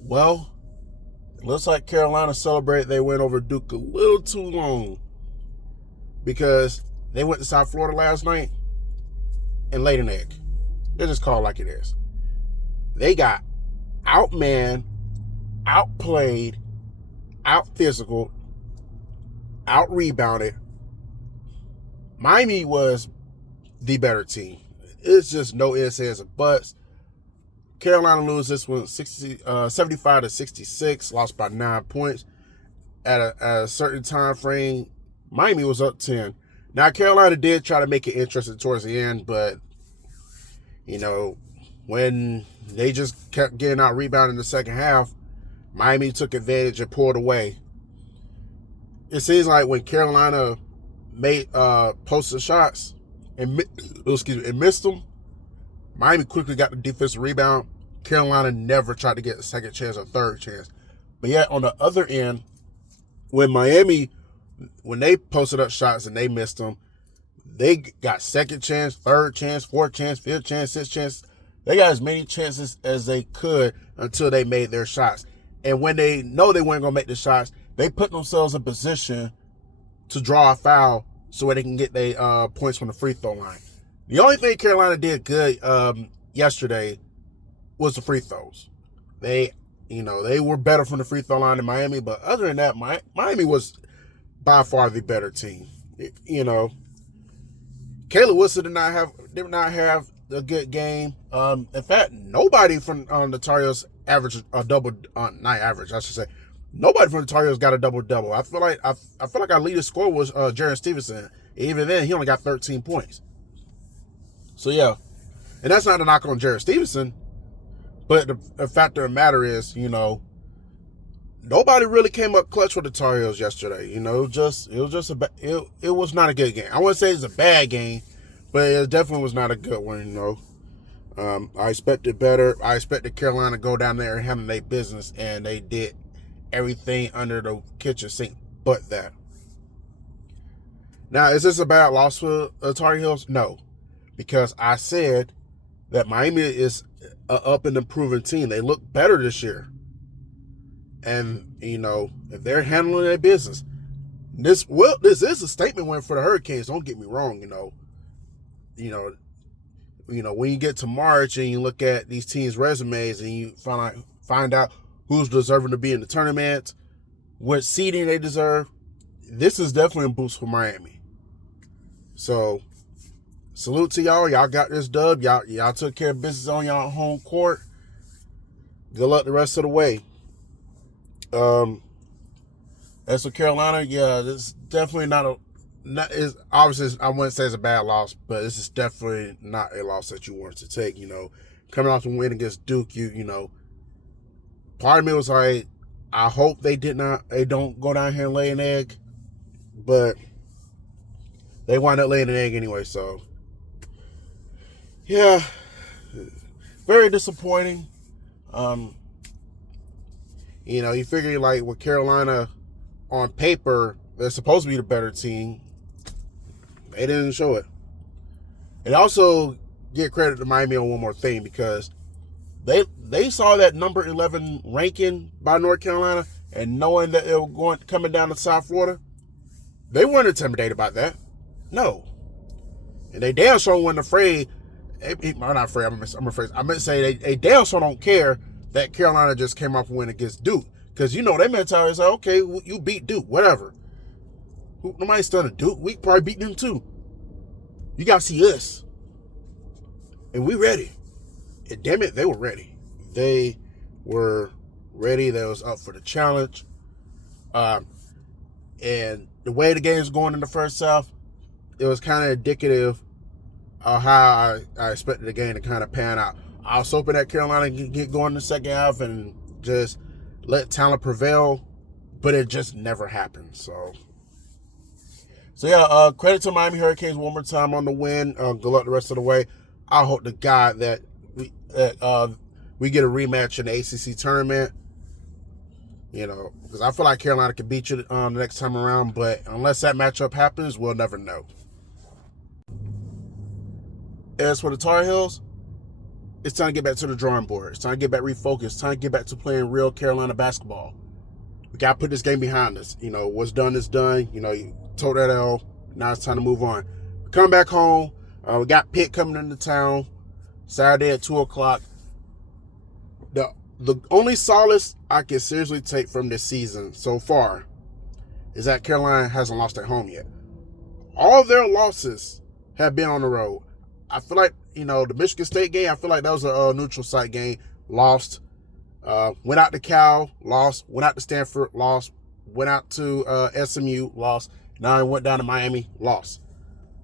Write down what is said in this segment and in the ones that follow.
Well, it looks like Carolina celebrated they went over Duke a little too long because they went to South Florida last night and laid an egg. They just call it like it is. They got outmanned, outplayed, out physical, out rebounded. Miami was the better team. It's just no ifs, ands, or buts. Carolina loses this one 75 to 66, lost by 9 points. At a certain time frame, Miami was up 10. Now, Carolina did try to make it interesting towards the end, but, when they just kept getting out rebounded in the second half, Miami took advantage and pulled away. It seems like when Carolina made posted shots and missed them, Miami quickly got the defensive rebound. Carolina never tried to get a second chance or third chance. But yet on the other end, when they posted up shots and they missed them, they got second chance, third chance, fourth chance, fifth chance, sixth chance. They got as many chances as they could until they made their shots. And when they know they weren't going to make the shots, they put themselves in position to draw a foul so they can get their points from the free throw line. The only thing Carolina did good yesterday was the free throws. They were better from the free throw line than Miami, but other than that, Miami was by far the better team. Caleb Wilson did not have a good game. In fact, nobody from the Tar Heels averaged a double. Not average, I should say. Nobody from the Tar Heels got a double-double. I feel like our leading scorer was Jaron Stevenson. Even then, he only got 13 points. So, yeah. And that's not a knock on Jaron Stevenson. But the fact of the matter is, nobody really came up clutch with the Tar Heels yesterday. It was not a good game. I wouldn't say it's a bad game, but it definitely was not a good one, I expected better. I expected Carolina to go down there and handle their business, and they did everything under the kitchen sink but that. Now, is this a bad loss for the Tar Heels? No, because I said that Miami is an up and improving team. They look better this year. And, if they're handling their business, this is a statement win for the Hurricanes. Don't get me wrong, when you get to March and you look at these teams' resumes and you find out who's deserving to be in the tournament, what seeding they deserve, this is definitely a boost for Miami. So, salute to y'all. Y'all got this dub. Y'all took care of business on y'all home court. Good luck the rest of the way. As for Carolina, yeah, this is definitely obviously I wouldn't say it's a bad loss, but this is definitely not a loss that you wanted to take. Coming off the win against Duke, part of me was like, I hope they don't go down here and lay an egg, but they wind up laying an egg anyway. So, yeah, very disappointing. You figure like with Carolina on paper, they're supposed to be the better team. They didn't show it. And also give credit to Miami on one more thing, because they saw that number 11 ranking by North Carolina, and knowing that they were coming down to South Florida, they weren't intimidated by that. No. And they damn sure weren't afraid. I'm not afraid. I'm afraid. I meant to say they damn sure don't care that Carolina just came off a win against Duke. Because, their mentality is like, okay, you beat Duke, whatever. Nobody's done a Duke. We probably beat them too. You got to see us. And we ready. And damn it, they were ready. They were ready. They was up for the challenge. And the way the game was going in the first half, it was kind of indicative of how I expected the game to kind of pan out. I was hoping that Carolina could get going in the second half and just let talent prevail, but it just never happened. So yeah, credit to Miami Hurricanes one more time on the win. Good luck the rest of the way. I hope to God that we get a rematch in the ACC tournament. Because I feel like Carolina could beat you the next time around, but unless that matchup happens, we'll never know. As for the Tar Heels, it's time to get back to the drawing board. It's time to get back refocused. It's time to get back to playing real Carolina basketball. We got to put this game behind us. What's done is done. You told that L. Now it's time to move on. We come back home. We got Pitt coming into town Saturday at 2 o'clock. The only solace I can seriously take from this season so far is that Carolina hasn't lost at home yet. All their losses have been on the road. I feel like, the Michigan State game, I feel like that was a neutral site game. Lost. Went out to Cal, lost. Went out to Stanford, lost. Went out to SMU, lost. Now I went down to Miami, lost.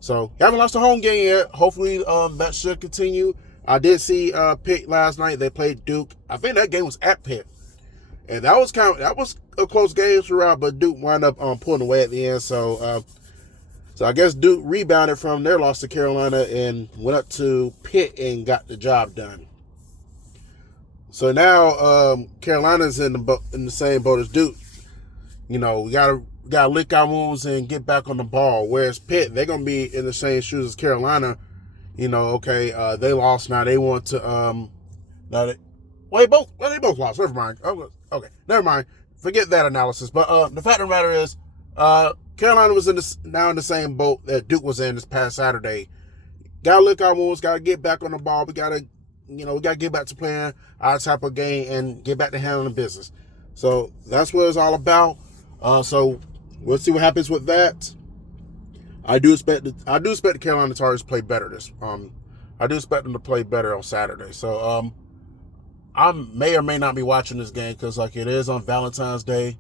So, haven't lost a home game yet. Hopefully, that should continue. I did see Pitt last night. They played Duke. I think that game was at Pitt. And that was a close game throughout, but Duke wound up pulling away at the end. So I guess Duke rebounded from their loss to Carolina and went up to Pitt and got the job done. So now Carolina's in the same boat as Duke. We gotta lick our wounds and get back on the ball. Whereas Pitt, they're gonna be in the same shoes as Carolina. They lost. Now they want to they both lost. Never mind. Okay, never mind. Forget that analysis. But the fact of the matter is, Carolina was now in the same boat that Duke was in this past Saturday. Gotta lick our wounds. Gotta get back on the ball. We gotta get back to playing our type of game and get back to handling business. So that's what it's all about. So we'll see what happens with that. I do expect the Carolina Tar Heels to play better I do expect them to play better on Saturday. So I may or may not be watching this game because it is on Valentine's Day,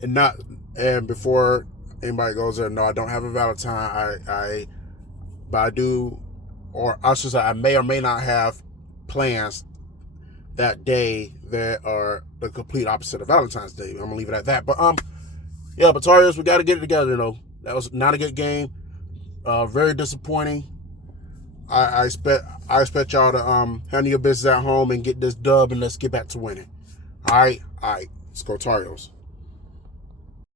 and before anybody goes there, no, I don't have a Valentine. But I do, or I should say, I may or may not have plans that day that are the complete opposite of Valentine's Day. I'm gonna leave it at that. But but Tar Heels, we got to get it together. That was not a good game. Very disappointing. I expect y'all to handle your business at home and get this dub, and let's get back to winning. All right. Let's go Tar Heels.